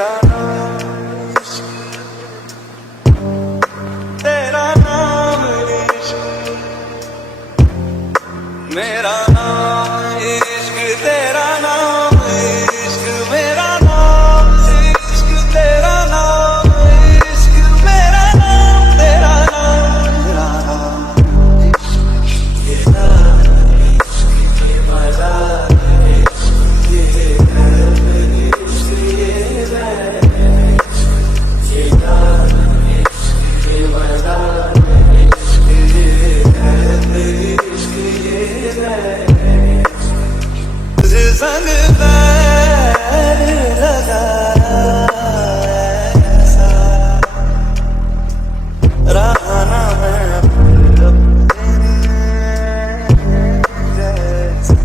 मेरा नाम इश्क, तेरा नाम इश्क, मेरा नाम इश्क, तेरा नाम इश्क, मेरा नाम इश्क, तेरा नाम इश्क, मेरा नाम, तेरा नाम, तेरा नाम इश्क, ये नाम इश्क, ये मजा इश्क, ये दर्द इश्क, ये दर्द इश्क, ये नाम इश्क, ये मजा इश्क, ये दर्द इश्क, ये दर्द तुझे संग पैर लगाया ऐसा रहा ना मैं अपने जैसा।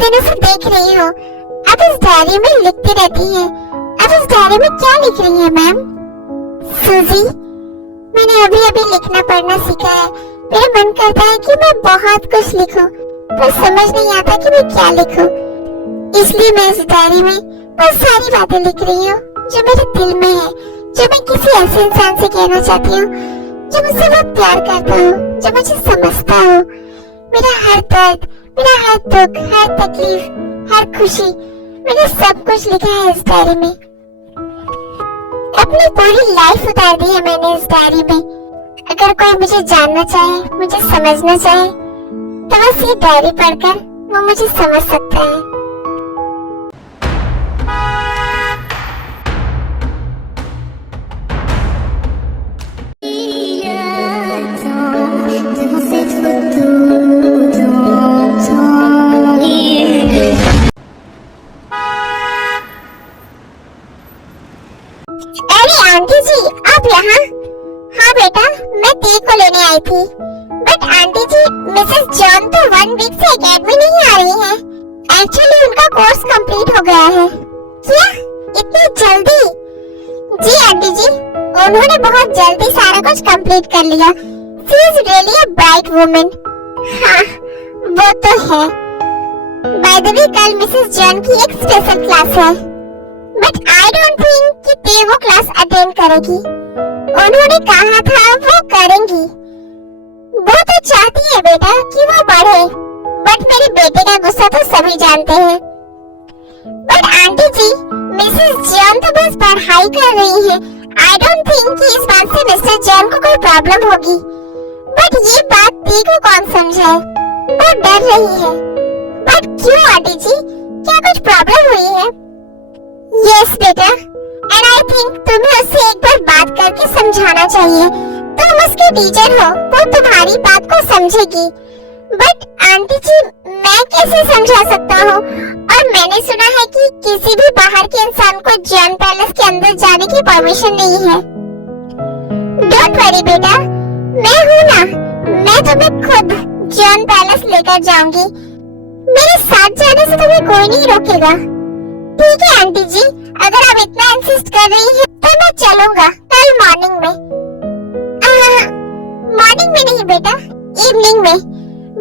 दिनों से देख रही हूँ आप इस डायरी में लिखती रहती हैं। आप इस डायरी में क्या लिख रही हैं मैम? सूजी, मैंने अभी अभी लिखना पढ़ना सीखा है। मेरा मन करता है कि मैं बहुत कुछ लिखूं, पर समझ नहीं आता कि मैं क्या लिखूं। इसलिए मैं इस डायरी में वो सारी बातें लिख रही हूँ जो मेरे दिल में है, जो मैं किसी ऐसे इंसान से कहना चाहती हूँ जो मुझसे बहुत प्यार करता हो, जो मुझे समझता हो। मेरा हर दर्द, मेरा हर दुख, हर तकलीफ, हर खुशी, मैंने सब कुछ लिखा है इस डायरी में। अपनी पूरी लाइफ उतार दी है मैंने इस डायरी में। अगर कोई मुझे जानना चाहे, मुझे समझना चाहे, तो बस ये डायरी पढ़कर वो मुझे समझ सकता है। अरे आंटी जी, आप यहाँ? हाँ बेटा, मैं टी को लेने आई थी। But aunty ji, Mrs John तो 1 वीक से एकेडमी नहीं आ रही हैं। एक्चुअली उनका कोर्स कंप्लीट हो गया है। क्या? इतनी जल्दी? जी आंटी जी, उन्होंने बहुत जल्दी सारा कुछ कंप्लीट कर लिया। She is really a bright woman. हाँ, वो तो है। बाय द वे, कल मिसेस जॉन की एक स्पेशल क्लास है, बट आई डोंट थिंक कि ते वो क्लास अटेंड करेगी। उन्होंने कहा था वो करेंगी। वो तो चाहती है बेटा कि वो पढ़े, बट मेरे बेटे का गुस्सा तो सभी जानते हैं। But aunty ji, Mrs John तो बस पढ़ाई कर रही है। आई डोंट थिंक कि इस बात से मिस्टर जॉन को कोई प्रॉब्लम होगी। बट ये बात ती को कौन समझाए? वो डर रही है। बट क्यों आंटी जी, क्या कुछ प्रॉब्लम हुई है? यस बेटा, एंड आई थिंक तुम्हें उससे एक बार बात करके समझाना चाहिए। तुम उसके टीचर हो, वो तुम्हारी बात को समझेगी। बट आंटी जी, मैं कैसे समझा सकता हूँ? और मैंने सुना है कि किसी भी बाहर के इंसान को जॉन पैलेस के अंदर जाने की परमिशन नहीं है। डोंट वरी बेटा, मैं हूँ ना, मैं तुम्हें खुद जॉन पैलेस लेकर जाऊंगी। मेरे साथ जाने से तुम्हें कोई नहीं रोकेगा। ठीक है आंटी जी, अगर आप इतना इंसिस्ट कर रही हैं तो मैं चलूंगा कल मॉर्निंग में। मॉर्निंग में नहीं बेटा, इवनिंग में।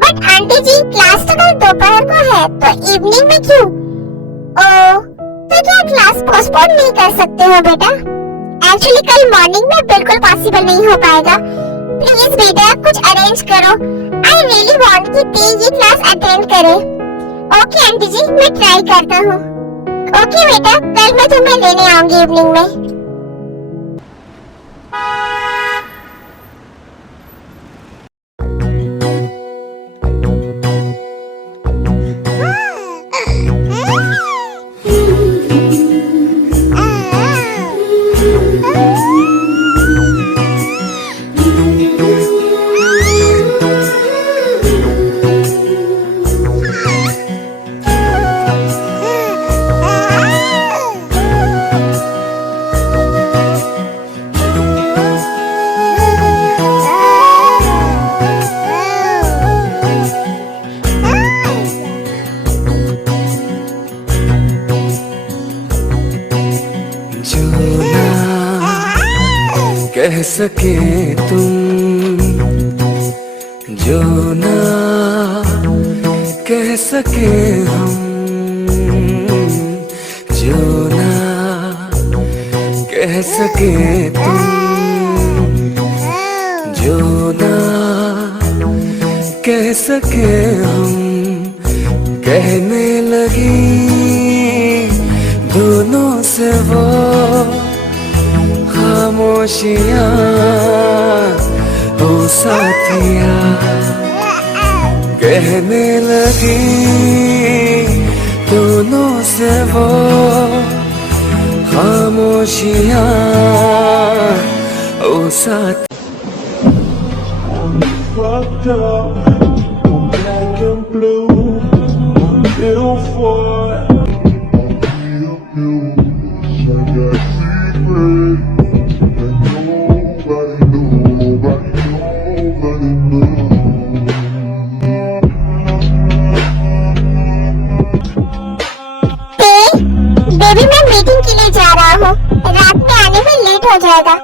बट आंटी जी क्लास तो कल दोपहर को है, तो इवनिंग में क्यों? ओ, तो क्या क्लास पोस्टपोन नहीं कर सकते हो बेटा? एक्चुअली कल मॉर्निंग में बिल्कुल पॉसिबल नहीं हो पाएगा। प्लीज बेटा कुछ अरेंज करो। आई रियली वांट कि ती ये क्लास अटेंड करे। ओके आंटी जी, मैं ट्राई करता हूँ। ओके बेटा, कल मैं तुम्हें लेने आऊंगी इवनिंग में। कह सके तुम जो ना कह सके हम, जो ना कह सके तुम, जो ना कह सके हम, कहने लगी दोनों से वो खामोशियाँ ओ साथिया, कहने लगी दोनों से वो खामोशियाँ ओ साथ। Fucked up, black and blue, little for I got secret. Baby मैं मीटिंग के लिए जा रहा हूँ, रात में आने में लेट हो जाएगा,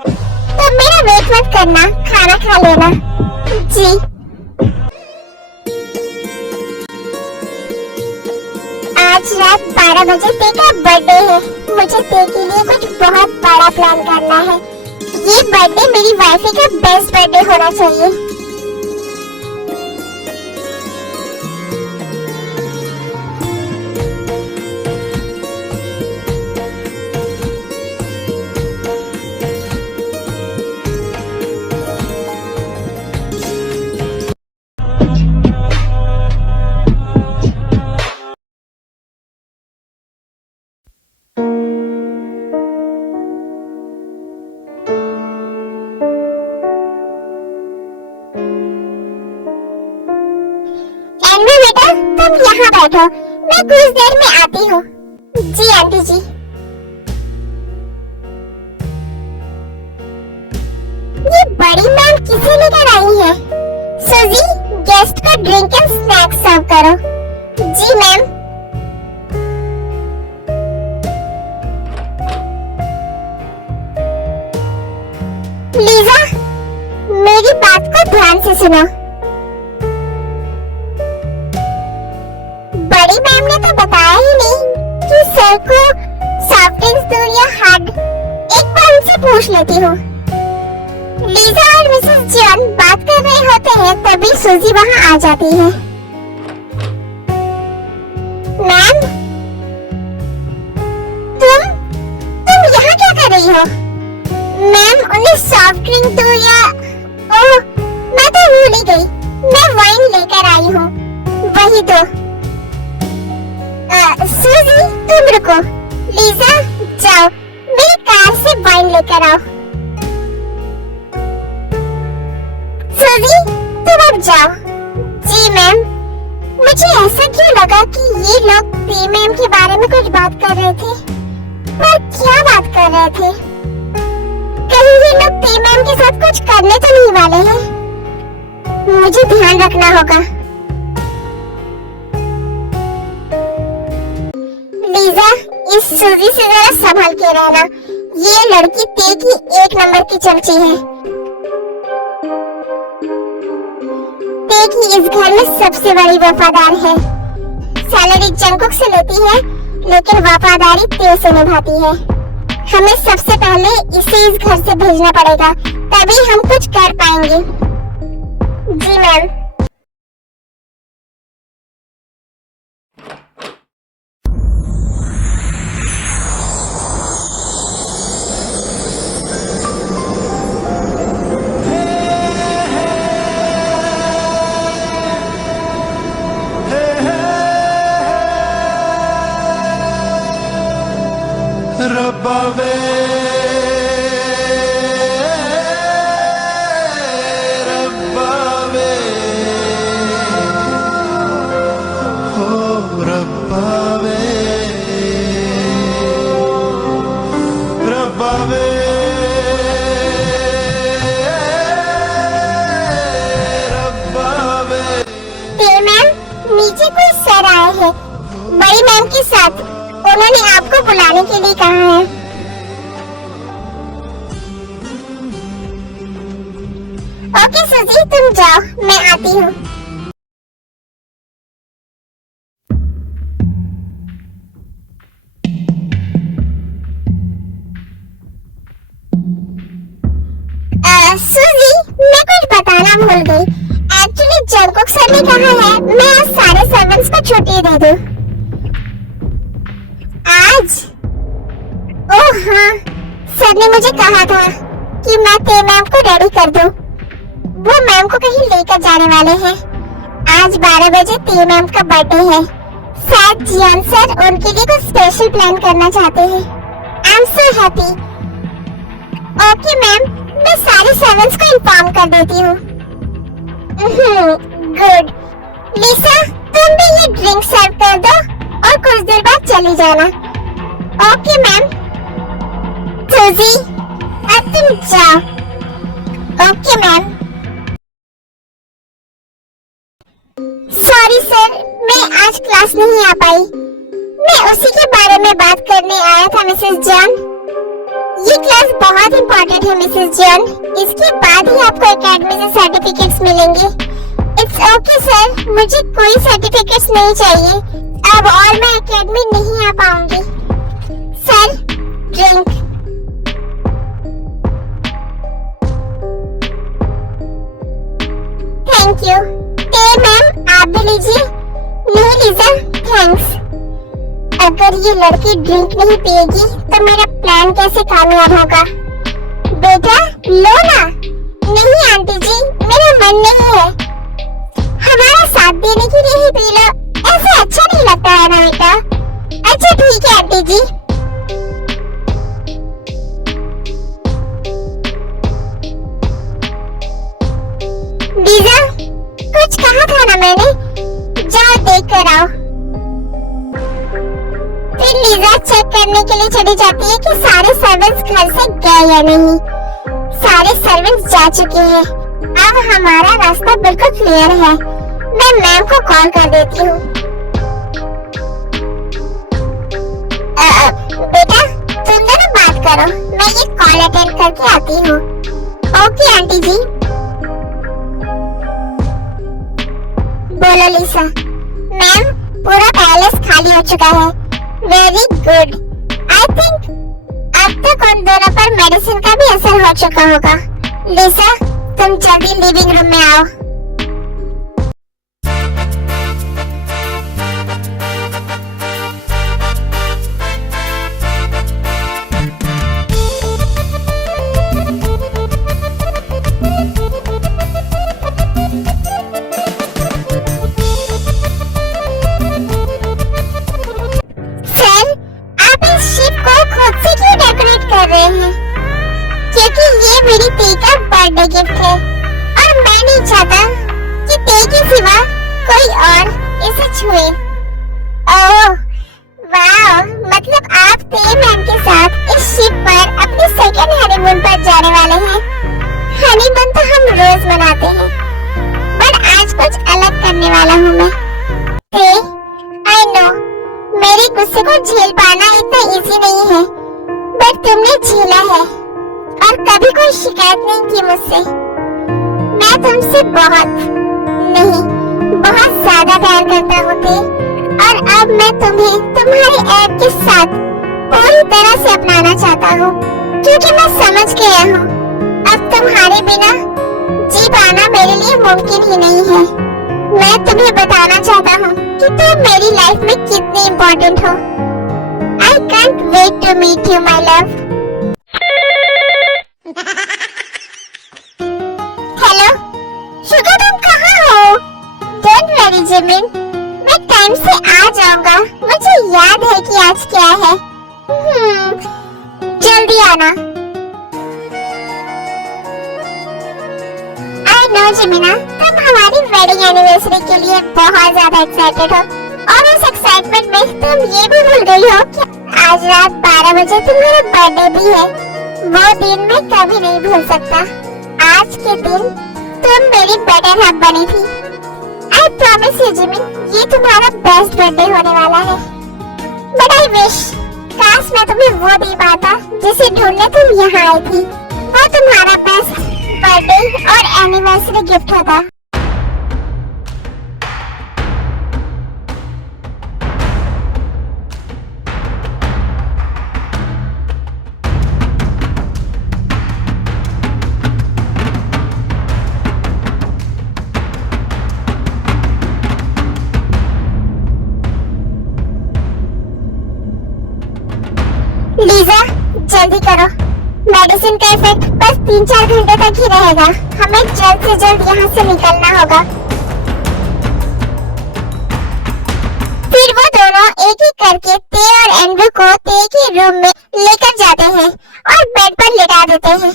तो मेरा वेट मत करना, खाना खा लेना। जी। आज रात 12 बजे ते का बर्थडे है, मुझे ते के लिए कुछ बहुत बड़ा प्लान करना है। ये बर्थडे मेरी वाइफी का बेस्ट बर्थडे होना चाहिए। बेटा तुम यहाँ बैठो, मैं कुछ देर में आती हूँ। जी आंटी जी। ये बड़ी मैम किसे लेकर आई है? सुजी, गेस्ट को ड्रिंक एंड स्नैक्स सर्व करो। जी मैम। लीजा, मेरी बात को ध्यान से सुनो। बड़ी मैम ने तो बताया ही नहीं कि सर को सॉफ्ट ड्रिंक्स दूं या हार्ड। एक बार उनसे पूछ लेती हूँ। लीजा और मिसेस जॉन बात कर रहे होते हैं, तभी सुजी वहाँ आ जाती है। मैम, तुम यहाँ क्या कर रही हो? मैम उन्हें सॉफ्ट ड्रिंक दो या? ओह, मैं तो भूल ही गई, मैं वाइन लेकर आई हूँ, वही दो। सुजी तुम रुको, लीजा जाओ मेरी कार से वाइन लेकर आओ। सुजी तुम अब जाओ। जी मैम। मुझे ऐसा क्यों लगा कि ये लोग ती मैम के बारे में कुछ बात कर रहे थे, पर क्या बात कर रहे थे? कहीं ये लोग ती मैम के साथ कुछ करने तो नहीं वाले हैं? मुझे ध्यान रखना होगा। लीजा इस सूजी से जरा संभल के रहना, ये लड़की ते की एक नंबर की चमची है। ते की इस घर में सबसे बड़ी वफादार है। सैलरी जंगकुक से लेती है लेकिन वफादारी ते से निभाती है। हमें सबसे पहले इसे इस घर से भेजना पड़ेगा, तभी हम कुछ कर पाएंगे। जी मैम। रब्बा वे रब्बा वे हो रब्बा वे रब्बा वे रब्बा वे। मैम, नीचे कोई सर आए हैं बड़ी मैम के साथ। उन्होंने आपको बुलाने के लिए कहा है। ओके सूजी, तुम जाओ, मैं आती हूँ। सूजी, मैं कुछ बताना भूल गई। एक्चुअली जंगकुक सर ने कहा है मैं आज सारे सर्वेंट्स को छुट्टी दे दूँ। आज? ओह हाँ, सर ने मुझे कहा था कि मैं ते मैम को रेडी कर दूं। वो मैम को कहीं लेकर जाने वाले हैं। आज 12 बजे ते मैम का बर्थडे है। शायद जियान सर उनके लिए कुछ स्पेशल प्लान करना चाहते हैं। I am so happy. Okay ma'am, मैं सारे सर्वेंट्स को इन्फॉर्म कर देती हूँ। गुड। लिसा, तुम भी ये ड्रिंक सर्व कर दो और कुछ देर बाद चली जाना। Okay ma'am. सूजी, अब तुम जाओ। Okay ma'am. सॉरी सर, मैं आज क्लास नहीं आ पाई। मैं उसी के बारे में बात करने आया था मिसेस जॉन। ये क्लास बहुत इम्पोर्टेंट है मिसेस जॉन। इसके बाद ही आपको एकेडमी से सर्टिफिकेट्स मिलेंगे। इट्स ओके सर, मुझे कोई सर्टिफिकेट्स नहीं चाहिए अब, और मैं एकेडमी नहीं आ पाऊंगी। Sir, drink. Thank you. ते मैम, आप भी लीजिए। नहीं लीजा, थैंक्स। अगर ये लड़की ड्रिंक नहीं पिएगी तो मेरा प्लान कैसे कामयाब होगा? बेटा लो ना। नहीं आंटी जी, मेरा मन नहीं है। हमारा साथ देने के लिए ही पी लो, ऐसे अच्छा नहीं लगता है ना बेटा। अच्छा ठीक है आंटी जी। लीजा, कुछ कहा था ना मैंने, जाओ देख कर आओ। फिर लीजा चेक करने के लिए चली जाती है कि सारे सर्वेंट्स घर से गए या नहीं। सारे सर्वेंट्स जा चुके हैं। अब हमारा रास्ता बिल्कुल क्लियर है। मैं मैम को कॉल कर देती हूँ। बेटा तुम दोनों बात करो, मैं ये कॉल अटेंड करके आती हूँ। ओके आंटी जी। बोलो लिसा। मैम, पूरा पैलेस खाली हो चुका है। Very good. आई थिंक अब तक उन दोनों पर मेडिसिन का भी असर हो चुका होगा। लिसा, तुम जल्दी लिविंग रूम में आओ। क्योंकि ये मेरी ते का बर्थडे गिफ्ट है और मैं नहीं चाहता कि ते के सिवा कोई और इसे छुए। ओह वाह, मतलब आप ते मैम के साथ इस शिप पर अपने सेकंड हनीमून पर जाने वाले हैं। हनीमून तो हम रोज मनाते हैं, पर आज कुछ अलग करने वाला हूँ मैं। ते, आई नो मेरी गुस्से को झेल पाना इतना इजी नहीं है, बट तुमने झेला है और कभी कोई शिकायत नहीं की मुझसे। मैं तुमसे बहुत नहीं, बहुत ज्यादा प्यार करता हूँ थे, और अब मैं तुम्हें तुम्हारे ऐप के साथ पूरी तरह से अपनाना चाहता हूँ, क्योंकि मैं समझ गया हूँ अब तुम्हारे बिना जी पाना मेरे लिए मुमकिन ही नहीं है। मैं तुम्हें बताना चाहता हूँ कि तुम मेरी लाइफ में कितनी इम्पोर्टेंट हो। I can't wait to meet you my love. Hello sugar, तुम कहाँ हो? डोंट वरी जिमिन, मैं टाइम से आ जाऊंगा। मुझे याद है कि आज क्या है। जल्दी आना। आई नो जिमिना, तुम हमारी वेडिंग एनिवर्सरी के लिए बहुत ज्यादा एक्साइटेड हो, और उस एक्साइटमेंट में तुम ये भी भूल गई हो कि आज रात 12 बजे तुम्हारा बर्थडे भी है। वो दिन मैं कभी नहीं भूल सकता। आज के दिन तुम मेरी बेटर हाफ बनी थी। आई प्रॉमिस यू जिमिन, ये तुम्हारा बेस्ट बर्थडे होने वाला है। बट आई विश काश मैं तुम्हें वो दी पाता जिसे ढूंढने तुम यहाँ आई थी। वो तुम्हारा बेस्ट बर्थडे और एनिवर्सरी गिफ्ट होता। लीजा जल्दी करो, मेडिसिन का इफेक्ट बस 3-4 घंटे तक ही रहेगा। हमें जल्द से जल्द यहाँ से निकलना होगा। फिर वो दोनों एक एक करके ते और एंड्रू को ते के रूम में लेकर जाते हैं और बेड पर लिटा देते हैं।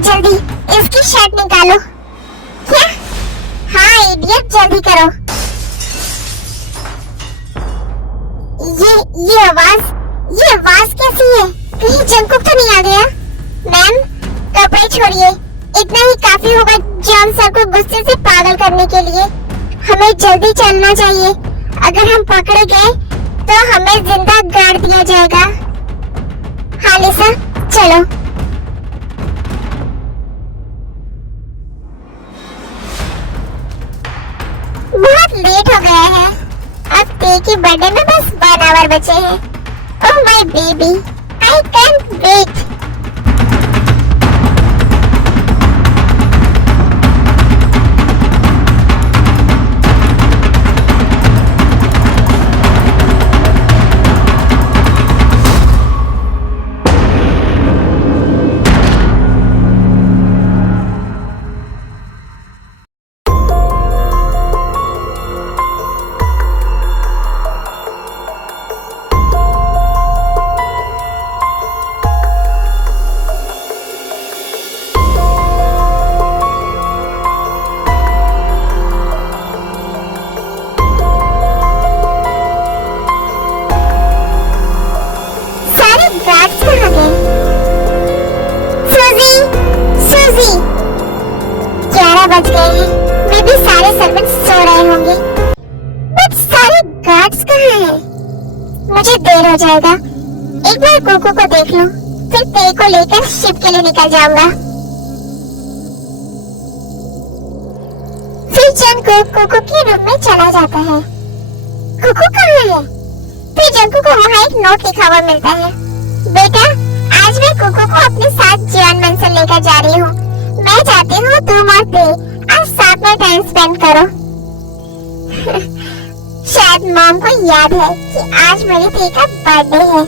जल्दी इसकी शर्ट निकालो। क्या? हाँ इडियट, जल्दी करो। ये आवाज कैसी है? कहीं जंकुक तो नहीं आ गया? मैम कपड़े छोड़िए, इतना ही काफी होगा जॉन सर को गुस्से से पागल करने के लिए। हमें जल्दी चलना चाहिए, अगर हम पकड़े गए तो हमें जिंदा गाड़ दिया जाएगा। हाँ लिसा चलो। बहुत लेट हो गया है, अब ते के बर्थडे में बस 1 आवर बचे हैं। Oh my baby, I can't wait. बच गए हैं। मे भी सारे सर्वेंट्स सो रहे होंगे, बट सारे गार्ड्स कहाँ हैं? मुझे देर हो जाएगा। एक बार कोको को देख लूं, फिर ते को लेकर शिप के लिए निकल जाऊंगा। फिर जंकुक कोको के रूम में चला जाता है। कोको कहाँ है? फिर जंकुक को वहाँ एक नोट लिखा हुआ मिलता है। बेटा, आज मैं कोको को अपने साथ जियान मंसल लेकर जा रही हूँ। मैं चाहती हूँ तुम और ते आज साथ में टाइम स्पेंड करो। शायद मॉम को याद है कि आज मेरी ते का बर्थडे है।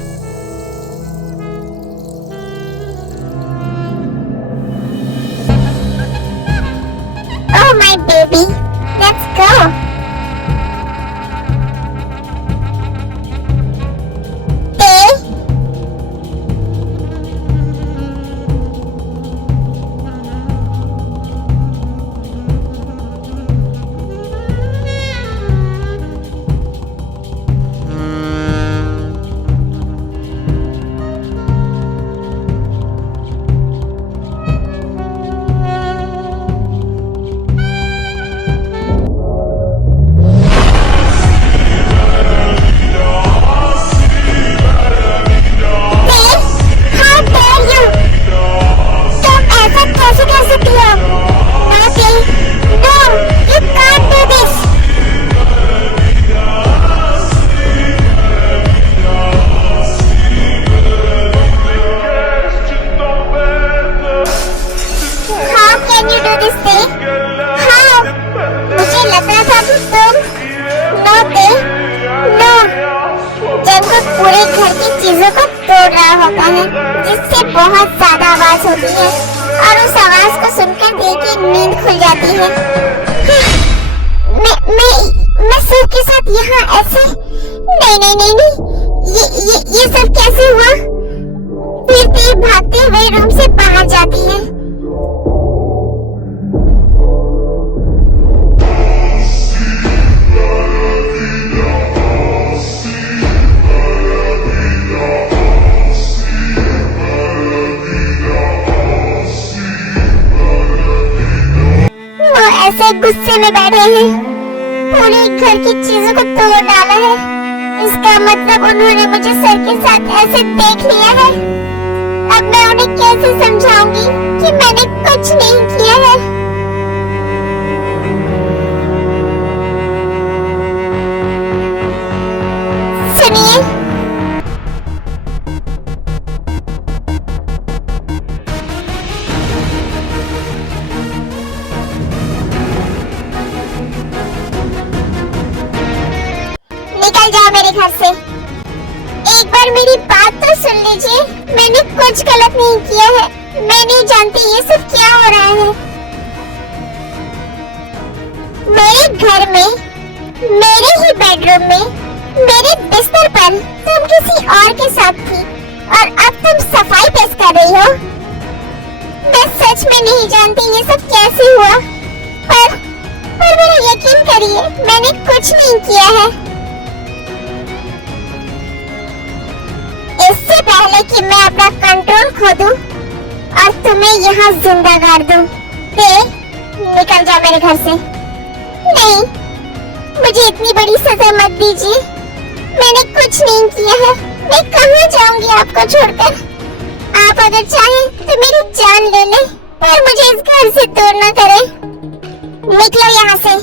Oh my baby, let's go. पूरे घर की चीजों को तोड़ रहा होता है, जिससे बहुत ज्यादा आवाज होती है और उस आवाज को सुनकर देह की नींद खुल जाती है। मैं सर के साथ यहाँ ऐसे नहीं, ये सब कैसे हुआ? फिर भागते हुए रूम से बाहर जाती है। वो ऐसे गुस्से में बैठे हैं, पूरे घर की चीजों को तोड़ डाला है। इसका मतलब उन्होंने मुझे सर के साथ ऐसे देख लिया है। अब मैं उन्हें कैसे समझाऊंगी कि मैंने कुछ नहीं किया है? सुनिए, निकल जाओ मेरे घर से। एक बार मेरी बात तो सुन लीजिए। मैंने कुछ गलत नहीं किया है। मैं नहीं जानती ये सब क्या हो रहा है। मेरे घर में, मेरे ही बेडरूम में, मेरे बिस्तर पर तुम किसी और के साथ थी और अब तुम सफाई पेश कर रही हो। मैं सच में नहीं जानती ये सब कैसे हुआ, पर मेरा यकीन करिए, मैंने कुछ नहीं किया है। इससे पहले कि मैं अपना कंट्रोल खो दूं और तुम्हें यहाँ जिंदा गाड़ दूं, निकल जाओ मेरे घर से। नहीं, मुझे इतनी बड़ी सजा मत दीजिए। मैंने कुछ नहीं किया है। मैं कहाँ जाऊंगी आपको छोड़कर? आप अगर चाहें तो मेरी जान ले लें, पर मुझे इस घर से दूर न करें। निकलो यहाँ से।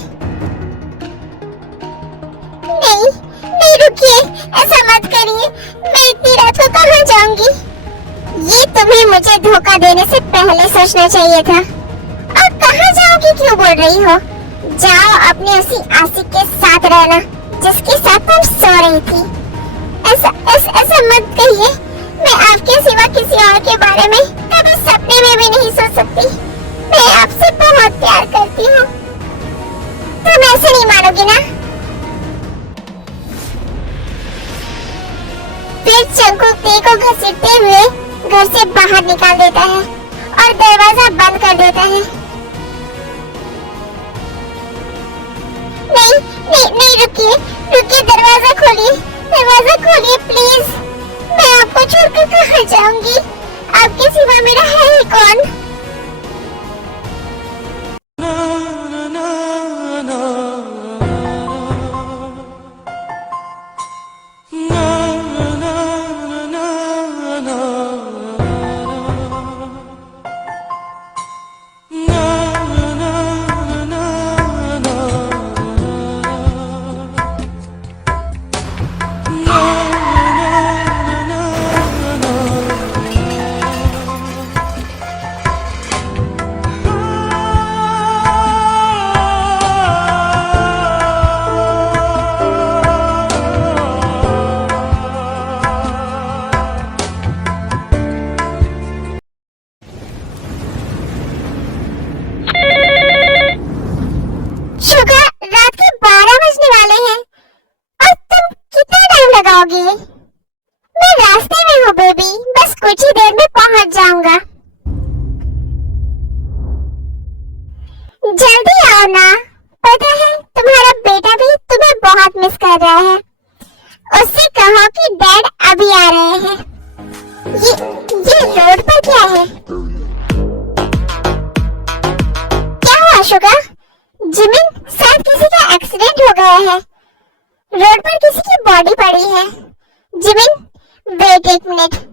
नहीं, रुकिए, ऐसा मत करिए। मैं इतनी रात को कहाँ जाऊंगी? ये तुम्हें मुझे धोखा देने से पहले सोचना चाहिए था। और कहाँ जाओगी क्यों बोल रही हो? जाओ अपने उसी आशिक के साथ रहना जिसके साथ तुम सो रही थी। ऐसा मत कहिए। मैं आपके सिवा किसी और के बारे में कभी सपने में भी नहीं सोच सकती। मैं आपसे बहुत प्यार करती हूँ। तुम ऐसे नहीं मानोगी ना? फिर चंकू ते को घसीटते हुए घर से बाहर निकाल देता है और दरवाजा बंद कर देता है। नहीं, रुकिए, दरवाजा खोलिए प्लीज। मैं आपको छोड़कर कहाँ जाऊंगी? आपके सिवा मेरा है ही कौन? मैं रास्ते में हूँ बेबी, बस कुछ ही देर में पहुँच जाऊंगा। जल्दी आओ ना। पता है तुम्हारा बेटा भी तुम्हें बहुत मिस कर रहा है। उससे कहो कि डैड अभी आ रहे हैं। ये रोड पर क्या है? क्या हुआ शुगा? जिमिन, शायद किसी का एक्सीडेंट हो गया है। रोड पर किसी की बॉडी पड़ी है। जिमिन, वेट एक मिनट।